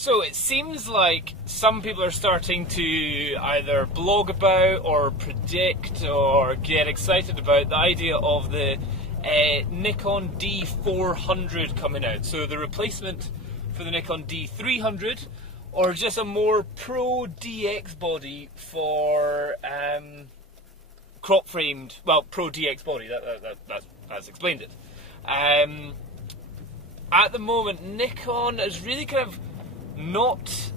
So it seems like some people are starting to either blog about or predict or get excited about the idea of the Nikon D400 coming out. So the replacement for the Nikon D300, or just a more pro DX body for crop framed, well, pro DX body, that's explained it. At the moment, Nikon has really kind of not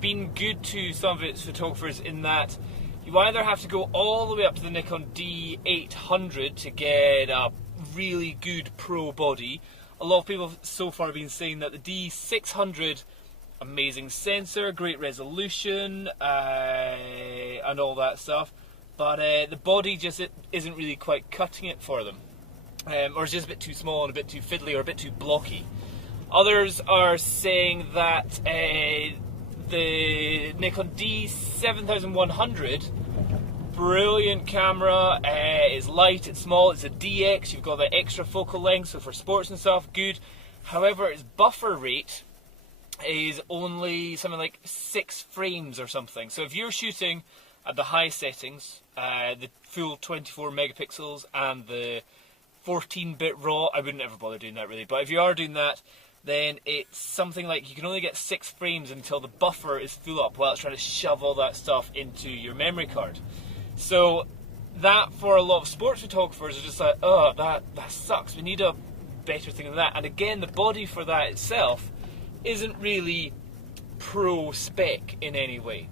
been good to some of its photographers in that you either have to go all the way up to the Nikon D800 to get a really good pro body. A lot of people so far have been saying that the D600, amazing sensor, great resolution, and all that stuff, but the body just isn't really quite cutting it for them, or it's just a bit too small and a bit too fiddly or a bit too blocky. Others are saying that the Nikon D7100, brilliant camera, is light, it's small, it's a DX, you've got the extra focal length, so for sports and stuff, good. However, its buffer rate is only something like 6 frames or something. So if you're shooting at the high settings, the full 24 megapixels and the 14-bit RAW, I wouldn't ever bother doing that really, but if you are doing that, then it's something like you can only get 6 frames until the buffer is full up while it's trying to shove all that stuff into your memory card. So that, for a lot of sports photographers, is just like, oh, that sucks, we need a better thing than that. And again, the body for that itself isn't really pro spec in any way.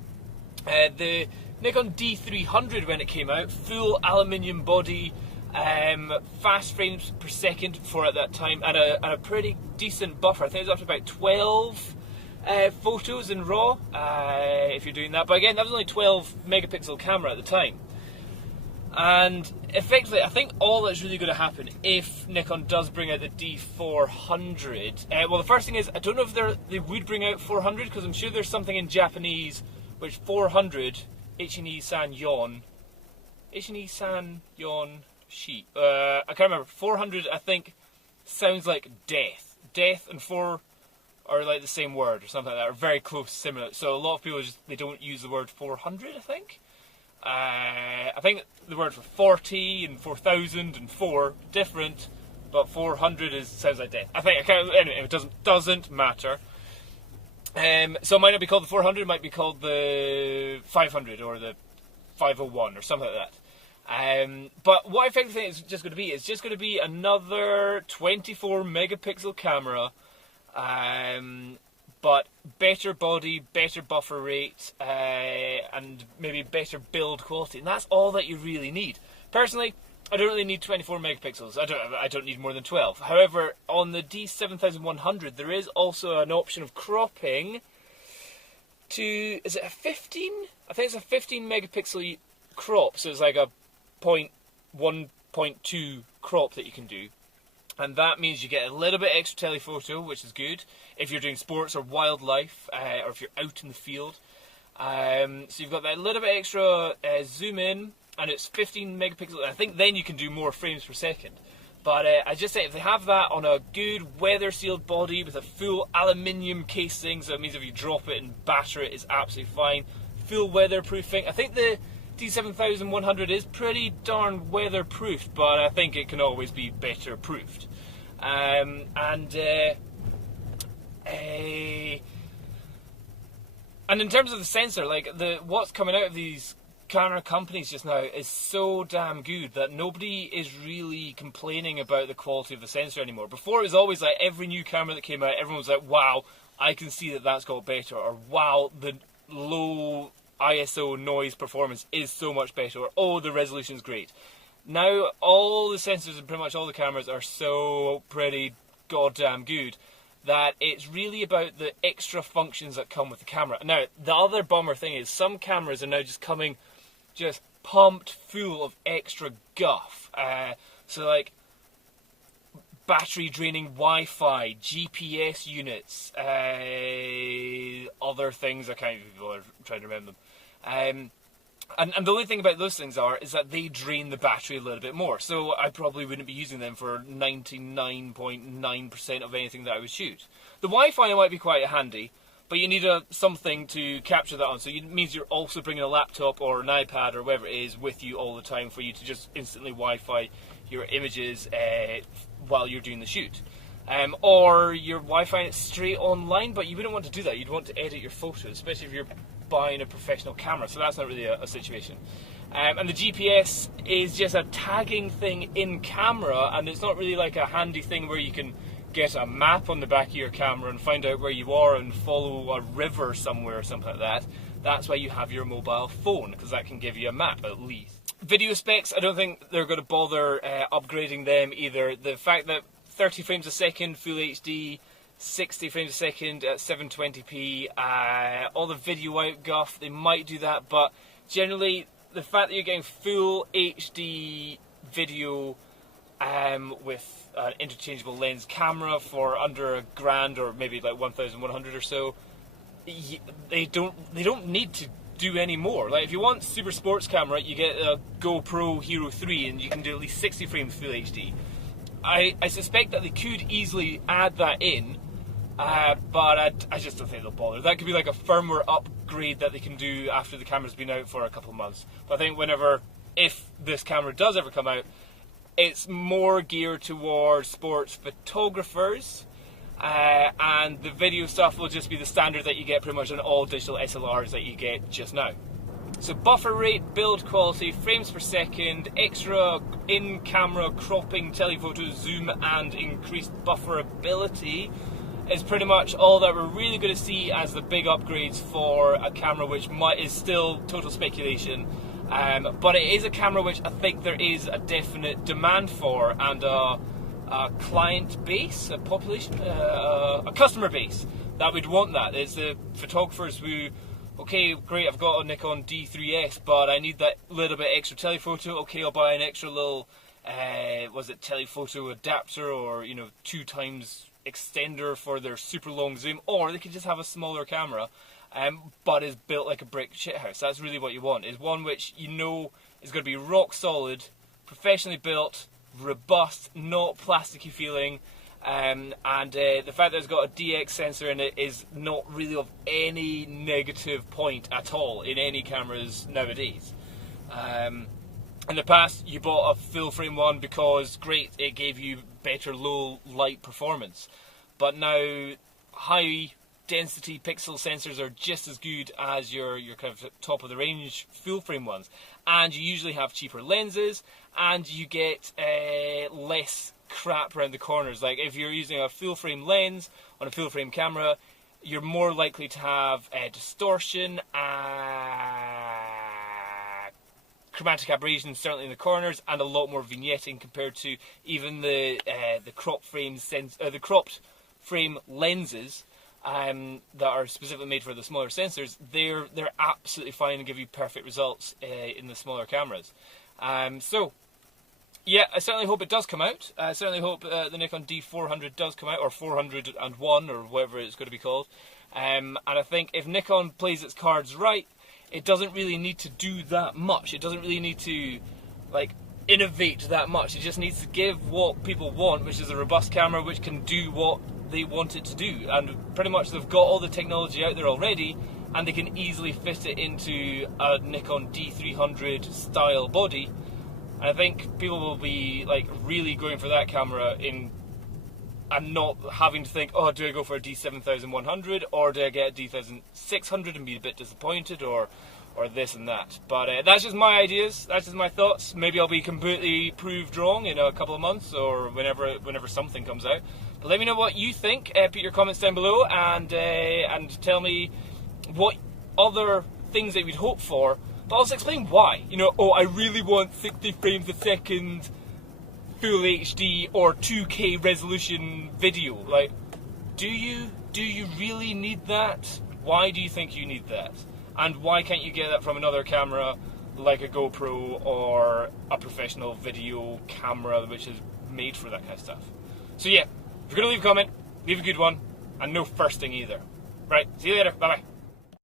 The Nikon D300, when it came out, full aluminium body, fast frames per second for at that time, and a pretty decent buffer. I think it was up to about 12 photos in RAW, if you're doing that. But again, that was only 12 megapixel camera at the time. And effectively, I think all that's really going to happen if Nikon does bring out the D400, well, the first thing is, I don't know if they would bring out 400, because I'm sure there's something in Japanese which 400, Ichin-San Yon, Ichin-San Yon Shi, I can't remember, 400 I think sounds like death and 4 are like the same word or something like that, or very close, similar. So a lot of people they don't use the word 400, I think. I think the word for 40 and 4,000 and 4 different, but 400 sounds like death. I think, anyway, it doesn't matter. So it might not be called the 400, it might be called the 500 or the 501 or something like that. But what I think it's just going to be another 24 megapixel camera, but better body, better buffer rate, and maybe better build quality, and that's all that you really need. Personally, I don't really need 24 megapixels. I don't need more than 12. However, on the D7100, there is also an option of cropping to, is it a 15? I think it's a 15 megapixel crop, so it's like a 1.2 crop that you can do. And that means you get a little bit extra telephoto, which is good if you're doing sports or wildlife, or if you're out in the field. So you've got that little bit extra zoom in, and it's 15 megapixels. I think then you can do more frames per second. But I just say, if they have that on a good weather-sealed body with a full aluminium casing, so it means if you drop it and batter it, it's absolutely fine. Full weatherproofing. I think the D7100 is pretty darn weatherproofed, but I think it can always be better proofed. And in terms of the sensor, like what's coming out of these camera companies just now is so damn good that nobody is really complaining about the quality of the sensor anymore. Before, it was always like every new camera that came out, everyone was like, wow, I can see that that's got better, or wow, the low ISO noise performance is so much better, or oh, the resolution's great. Now all the sensors and pretty much all the cameras are so pretty goddamn good that it's really about the extra functions that come with the camera. Now, the other bummer thing is some cameras are now just coming just pumped full of extra guff. So like battery draining Wi-Fi, GPS units, other things, I can't even bother trying to remember them. And the only thing about those things is that they drain the battery a little bit more. So I probably wouldn't be using them for 99.9% of anything that I would shoot. The Wi-Fi might be quite handy, but you need something to capture that on. So it means you're also bringing a laptop or an iPad or whatever it is with you all the time for you to just instantly Wi-Fi your images while you're doing the shoot. Or you're Wi-Fi it straight online, but you wouldn't want to do that. You'd want to edit your photos, especially if you're buying a professional camera, so that's not really a situation. And the GPS is just a tagging thing in camera, and it's not really like a handy thing where you can get a map on the back of your camera and find out where you are and follow a river somewhere or something like that. That's why you have your mobile phone, because that can give you a map at least. Video specs, I don't think they're going to bother upgrading them either. The fact that 30 frames a second, Full HD, 60 frames a second at 720p, all the video out guff, they might do that, but generally the fact that you're getting Full HD video with an interchangeable lens camera for under $1,000 or maybe like 1,100 or so, they don't need to do any more. Like if you want super sports camera, you get a GoPro Hero 3 and you can do at least 60 frames Full HD. I suspect that they could easily add that in, but I just don't think they'll bother. That could be like a firmware upgrade that they can do after the camera's been out for a couple of months. But I think if this camera does ever come out, it's more geared towards sports photographers, and the video stuff will just be the standard that you get pretty much on all digital SLRs that you get just now. So buffer rate, build quality, frames per second, extra in-camera cropping, telephoto, zoom and increased bufferability is pretty much all that we're really going to see as the big upgrades for a camera, which is still total speculation. But it is a camera which I think there is a definite demand for, and a client base, a population, a customer base that would want that. It's the photographers who, okay, great, I've got a Nikon D300, but I need that little bit extra telephoto. Okay, I'll buy an extra little, telephoto adapter, or 2x extender for their super long zoom, or they could just have a smaller camera, but is built like a brick shithouse. That's really what you want, is one which is going to be rock solid, professionally built, robust, not plasticky feeling, and the fact that it's got a DX sensor in it is not really of any negative point at all in any cameras nowadays. In the past, you bought a full frame one because, great, it gave you better low light performance. But now, high density pixel sensors are just as good as your kind of top of the range full frame ones. And you usually have cheaper lenses, and you get less crap around the corners. Like if you're using a full frame lens on a full frame camera, you're more likely to have distortion, chromatic aberration certainly in the corners, and a lot more vignetting compared to even the cropped frame lenses that are specifically made for the smaller sensors. They're absolutely fine and give you perfect results in the smaller cameras. So yeah, I certainly hope it does come out. I certainly hope the Nikon D400 does come out, or 401, or whatever it's going to be called. And I think if Nikon plays its cards right, it doesn't really need to do that much. It doesn't really need to innovate that much. It just needs to give what people want, which is a robust camera which can do what they want it to do. And pretty much they've got all the technology out there already, and they can easily fit it into a Nikon D300 style body. And I think people will be really going for that camera and not having to think, oh, do I go for a D7100 or do I get a D600 and be a bit disappointed, or this and that. But that's just my ideas, that's just my thoughts. Maybe I'll be completely proved wrong in a couple of months, or whenever something comes out. But let me know what you think. Put your comments down below, and tell me what other things that you'd hope for. But also explain why. Oh, I really want 60 frames a second Full HD or 2K resolution video. Like, do you really need that? Why do you think you need that? And why can't you get that from another camera like a GoPro or a professional video camera which is made for that kind of stuff? So yeah, if you're going to leave a comment, leave a good one, and no firsting either. Right, see you later, bye bye.